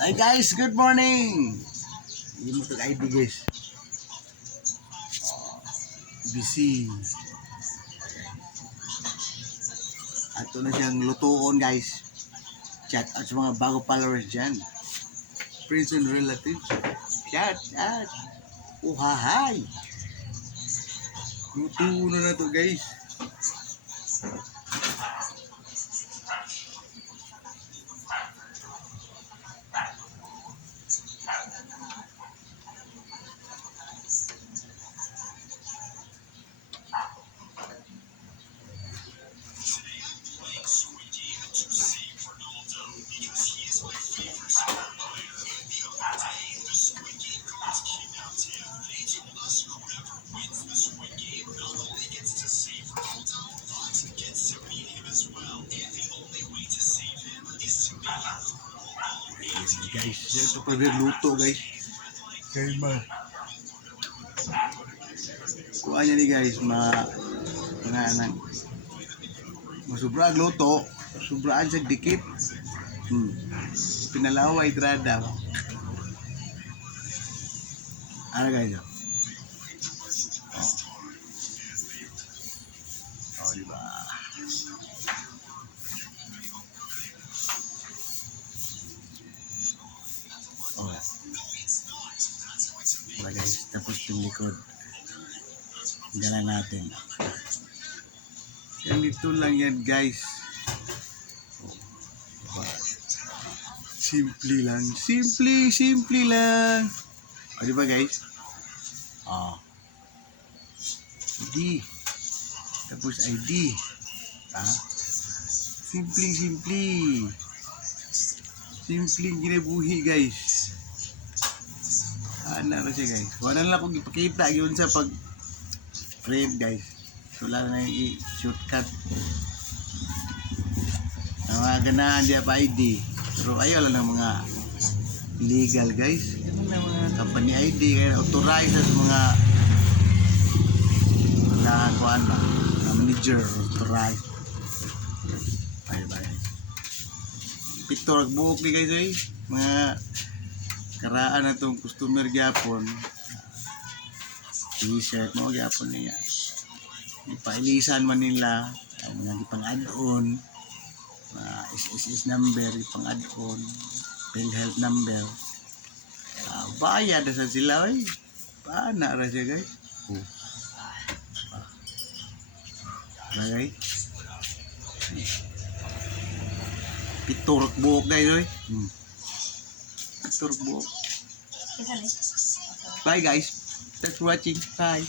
Hi guys, good morning. Hindi mo ID guys. Busy. Ato na siyang lutuon guys. Chat out sa mga bago followers dyan. Friends and relatives. Chat out. Uhahay. Lutuon na to guys. Guys, ito pa luto guys. Guys, kuha niya ni guys, masubra ang luto, subraan sa dikit. Pinalaway trada. Ano guys? Oh, diba? Oh. Diba guys, tapos yung likod. Galang natin. Ganito lang yan guys. Oh. Simple lang. Simple lang. O diba guys? Oh. ID. Tapos ID. Simpleng ginabuhi guys. Ano na siya guys. Wala lang akong ipakita yun sa pag friend guys. So lang na yung shortcut. Ang mga ganahan di pa ID. Pero ayaw lang ng mga legal guys. Yan lang mga company ID. Kaya authorized sa mga kuhaan ba? Manager authorized. Bye. Picture buhok ni guys eh. Mga karaan na itong customer gyapon. T-shirt mo gyapon niya. Ipailisan man nila ang mga ipang add-on, SSS number ipang add-on, PhilHealth number. Bayad na sa sila eh. Paana ra siya guys. Okay. Piturok buhok guys eh. Piturok buhok. Bye guys. Thanks for watching. Bye.